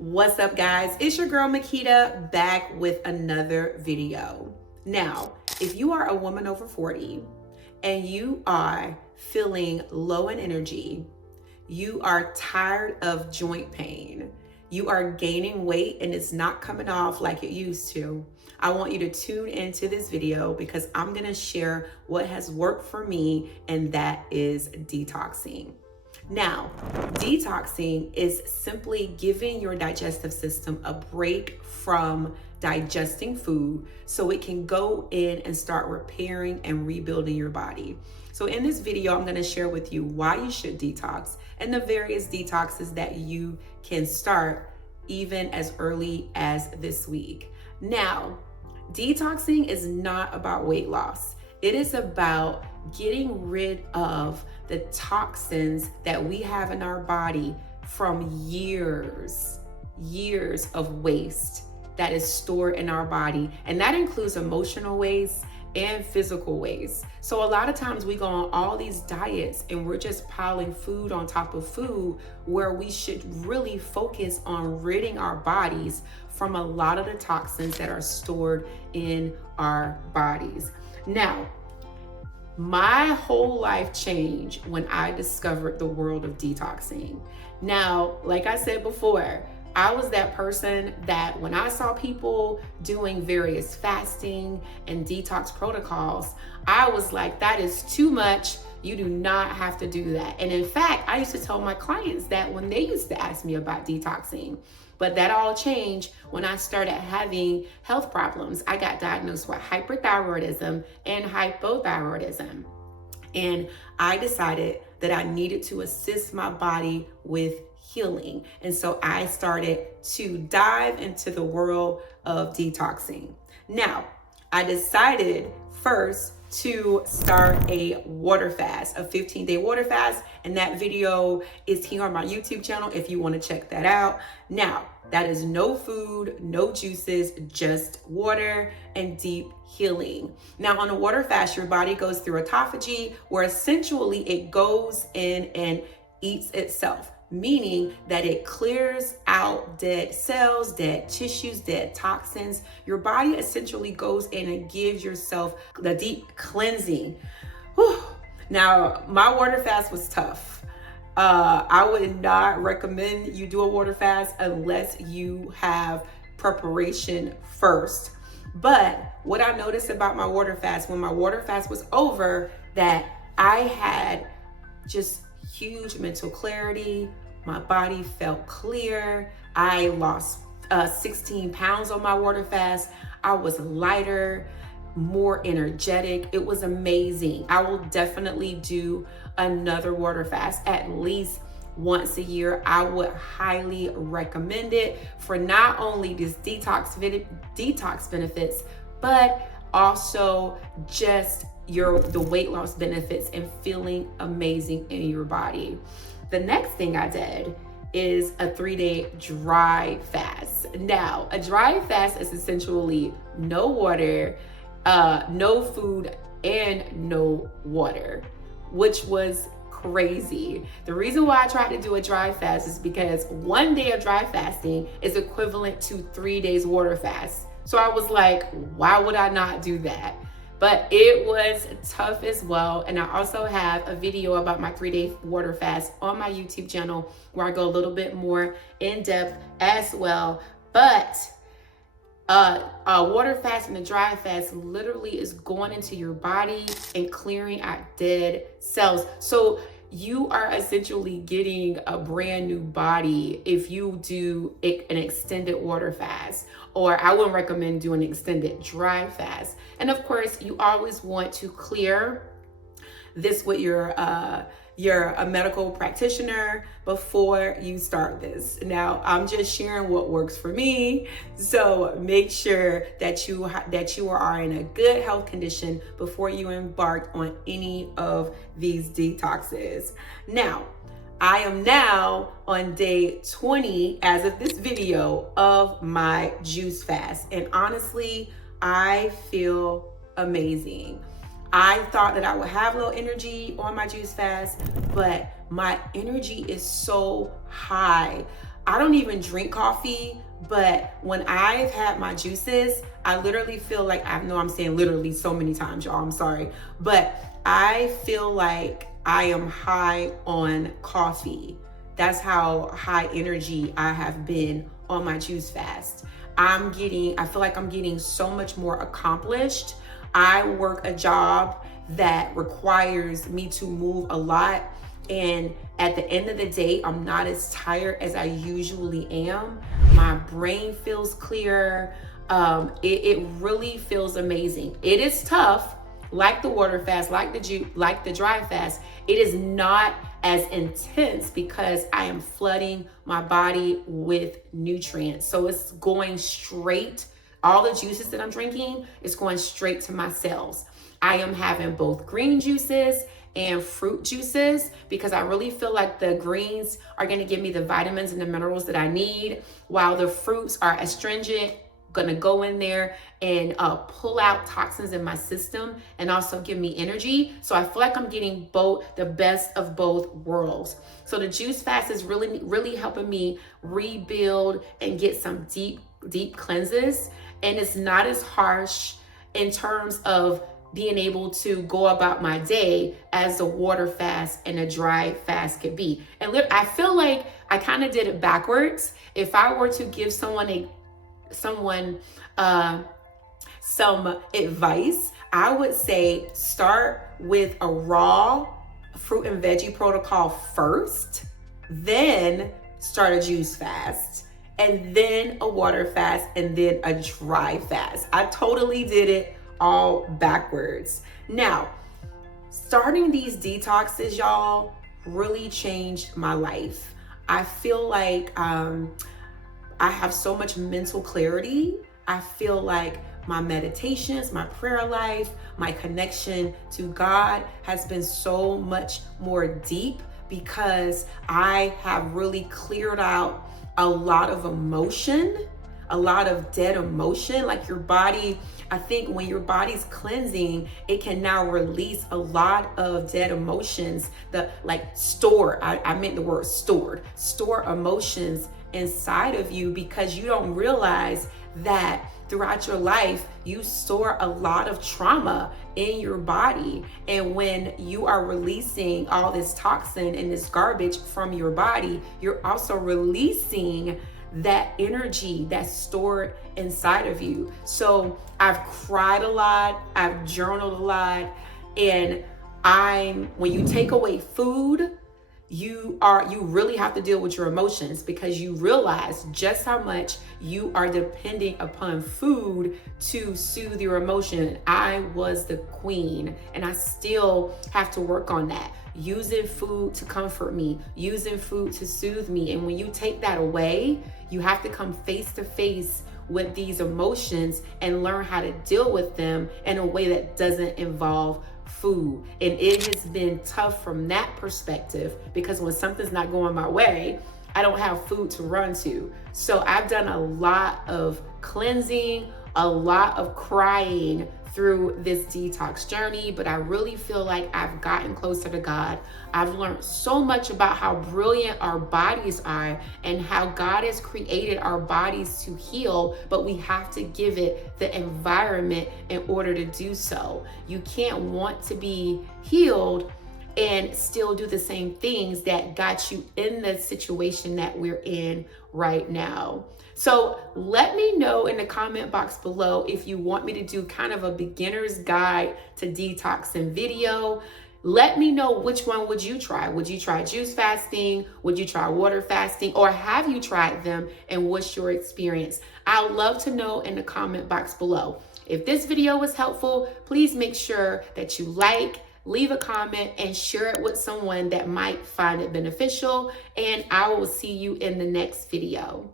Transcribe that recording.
What's up, guys? It's your girl Makita back with another video. Now, if you are a woman over 40 and you are feeling low in energy, you are tired of joint pain, you are gaining weight and it's not coming off like it used to, I want you to tune into this video because I'm gonna share what has worked for me, and that is detoxing. Now, detoxing is simply giving your digestive system a break from digesting food so it can go in and start repairing and rebuilding your body. So in this video, I'm going to share with you why you should detox and the various detoxes that you can start even as early as this week. Now, detoxing is not about weight loss. It is about getting rid of the toxins that we have in our body from years of waste that is stored in our body. And that includes emotional waste and physical waste. So a lot of times we go on all these diets and we're just piling food on top of food, where we should really focus on ridding our bodies from a lot of the toxins that are stored in our bodies. Now, my whole life changed when I discovered the world of detoxing. Now, like I said before, I was that person that when I saw people doing various fasting and detox protocols, I was like, that is too much. You do not have to do that. And in fact, I used to tell my clients that when they used to ask me about detoxing. But that all changed when I started having health problems. I got diagnosed with hyperthyroidism and hypothyroidism. And I decided that I needed to assist my body with healing. And so I started to dive into the world of detoxing. Now, I decided first to start a water fast, a 15-day water fast. And that video is here on my YouTube channel if you want to check that out. Now, that is no food, no juices, just water and deep healing. Now, on a water fast, your body goes through autophagy, where essentially it goes in and eats itself, meaning that it clears out dead cells, dead tissues, dead toxins. Your body essentially goes in and gives yourself the deep cleansing. Whew. Now, my water fast was tough. I would not recommend you do a water fast unless you have preparation first. But what I noticed about my water fast, when my water fast was over, that I had just huge mental clarity. My body felt clear. I lost 16 pounds on my water fast. I was lighter, more energetic. It was amazing. I will definitely do another water fast at least once a year. I would highly recommend it for not only this detox benefits, but also just the weight loss benefits and feeling amazing in your body. The next thing I did is a 3-day dry fast. Now, a dry fast is essentially no water, no food, and no water, which was crazy. The reason why I tried to do a dry fast is because 1 day of dry fasting is equivalent to 3 days water fast. So I was like, why would I not do that? But it was tough as well. And I also have a video about my 3-day water fast on my YouTube channel where I go a little bit more in depth as well. But a water fast and a dry fast literally is going into your body and clearing out dead cells. So you are essentially getting a brand new body if you do an extended water fast, or I wouldn't recommend doing an extended dry fast. And of course, you always want to clear this with your a medical practitioner before you start this. Now, I'm just sharing what works for me, so make sure that you are in a good health condition before you embark on any of these detoxes. Now, I am now on day 20 as of this video of my juice fast, and honestly, I feel amazing. I thought that I would have low energy on my juice fast, but my energy is so high. I don't even drink coffee, but when I've had my juices, I literally feel like, I know I'm saying literally so many times, y'all, I'm sorry, but I feel like I am high on coffee. That's how high energy I have been on my juice fast. I feel like I'm getting so much more accomplished. I work a job that requires me to move a lot. And at the end of the day, I'm not as tired as I usually am. My brain feels clear. It really feels amazing. It is tough, like the water fast, like the dry fast. It is not as intense because I am flooding my body with nutrients. So it's going straight, all the juices that I'm drinking, it's going straight to my cells. I am having both green juices and fruit juices because I really feel like the greens are going to give me the vitamins and the minerals that I need, while the fruits are astringent, gonna go in there and pull out toxins in my system and also give me energy. So I feel like I'm getting the best of both worlds. So the juice fast is really helping me rebuild and get some deep cleanses. And it's not as harsh in terms of being able to go about my day as a water fast and a dry fast could be. And I feel like I kind of did it backwards. If I were to give someone some advice, I would say start with a raw fruit and veggie protocol first, then start a juice fast, and then a water fast, and then a dry fast. I totally did it all backwards. Now, starting these detoxes, y'all, really changed my life. I feel like I have so much mental clarity. I feel like my meditations, my prayer life, my connection to God has been so much more deep because I have really cleared out a lot of emotion, a lot of dead emotion. Like your body, I think when your body's cleansing, it can now release a lot of dead emotions, I meant the word store emotions inside of you, because you don't realize that throughout your life you store a lot of trauma in your body. And when you are releasing all this toxin and this garbage from your body, you're also releasing that energy that's stored inside of you. So I've cried a lot, I've journaled a lot, and when you take away food, you really have to deal with your emotions, because you realize just how much you are depending upon food to soothe your emotion. I was the queen, and I still have to work on that. Using food to comfort me, using food to soothe me. And when you take that away, you have to come face to face with these emotions and learn how to deal with them in a way that doesn't involve food. And it has been tough from that perspective, because when something's not going my way, I don't have food to run to. So I've done a lot of cleansing, a lot of crying through this detox journey, but I really feel like I've gotten closer to God. I've learned so much about how brilliant our bodies are and how God has created our bodies to heal, but we have to give it the environment in order to do so. You can't want to be healed and still do the same things that got you in the situation that we're in right now. So let me know in the comment box below if you want me to do kind of a beginner's guide to detoxing video. Let me know, which one would you try? Would you try juice fasting? Would you try water fasting? Or have you tried them, and what's your experience? I'd love to know in the comment box below. If this video was helpful, please make sure that you leave a comment, and share it with someone that might find it beneficial. And I will see you in the next video.